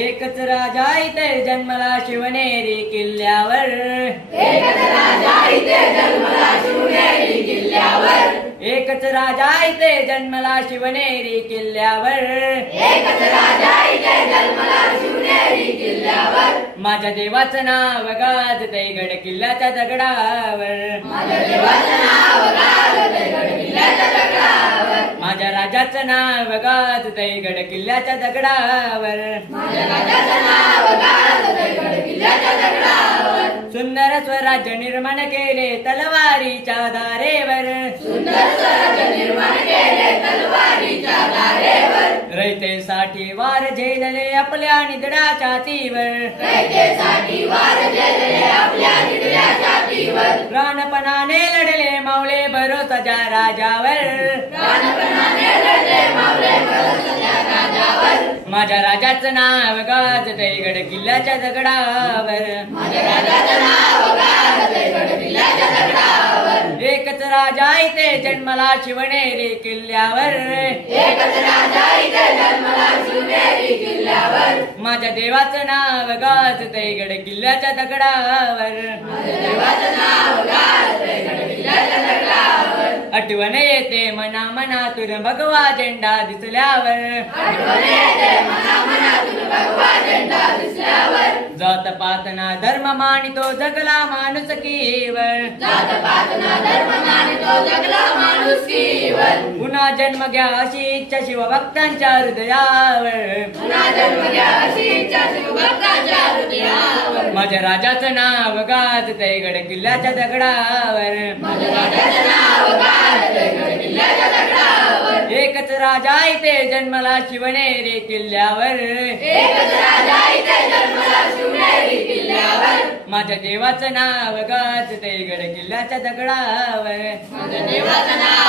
एकच राजा इथे जन्मला शिवनेरी किल्ल्यावर. एकच राजा इथे जन्मला शिवनेरी किल्ल्यावर. एकच राजा इथे जन्मला शिवनेरी किल्ल्यावर. एकच राजा इथे जन्मला शिवनेरी किल्ल्यावर. माझ्या देवाचं नाव गाजतंय गड किल्ल्याच्या दगडावर. माझ्या देवाचं नाव गाजतंय गड किल्ल्याच्या दगडावर. माझ्या राजाचं नाव गाजतंय गड किल्ल्याच्या दगडावर. माझ्या राजाचं नाव गाजतंय गड किल्ल्याच्या दगडावर. सुंदर स्वराज्य निर्माण केले तलवारीच्या धारेवर. सुंदर स्वराज्य निर्माण केले तलवारीच्या धारेवर. रयतेसाठी वार झेलले आपल्या निधड्याच्या तीवर. रयतेसाठी वार झेलले आपल्या निधड्या छातीवर. प्राणपणाने लढले मावळे भरोसाच्या राजावर. प्राणपणाने लढले मावळे भरोसाच्या राजावर. माझ्या राजाचं नाव गाजतंय गड किल्ल्याच्या दगडावर. माझ्या राजाचं नाव गाजतंय गड किल्ल्याच्या दगडावर. एकच राजा इथे जन्मला शिवनेरी किल्ल्यावर. एकच राजा इथे जन्मला शिवनेरी किल्ल्यावर. माझ्या देवाचं नाव गाजतंय गड किल्ल्याच्या दगडावर. माझ्या देवाचं नाव गाजतंय गड किल्ल्याच्या दगडावर. आठवण येते मना मनातून भगवा झेंडा दिसल्यावर. आठवण येते मनामनातून भगवा झेंडा दिसल्यावर. जात पातना धर्म मानितो जगला माणुसकीवर. जात पातना धर्म मानितो जगला माणुसकीवर. पुन्हा जन्म घ्या अशी इच्छा शिवभक्तांच्या हृदयावर. पुन्हा जन्म घ्या अशी इच्छा शिवभक्तांच्या हृदयावर. माझ्या राजाचं नाव गाजतंय गड किल्ल्याच्या दगडावर. माझ्या राजाचं नाव गाजतंय गड किल्ल्याच्या दगडावर. एकच राजा इथे जन्मला शिवनेरी किल्ल्यावर. एकच राजा इथे जन्मला शिवनेरी किल्ल्यावर. माझ्या देवाचं नाव गाजतंय गड किल्ल्याच्या दगडावर. माझ्या देवाचं नाव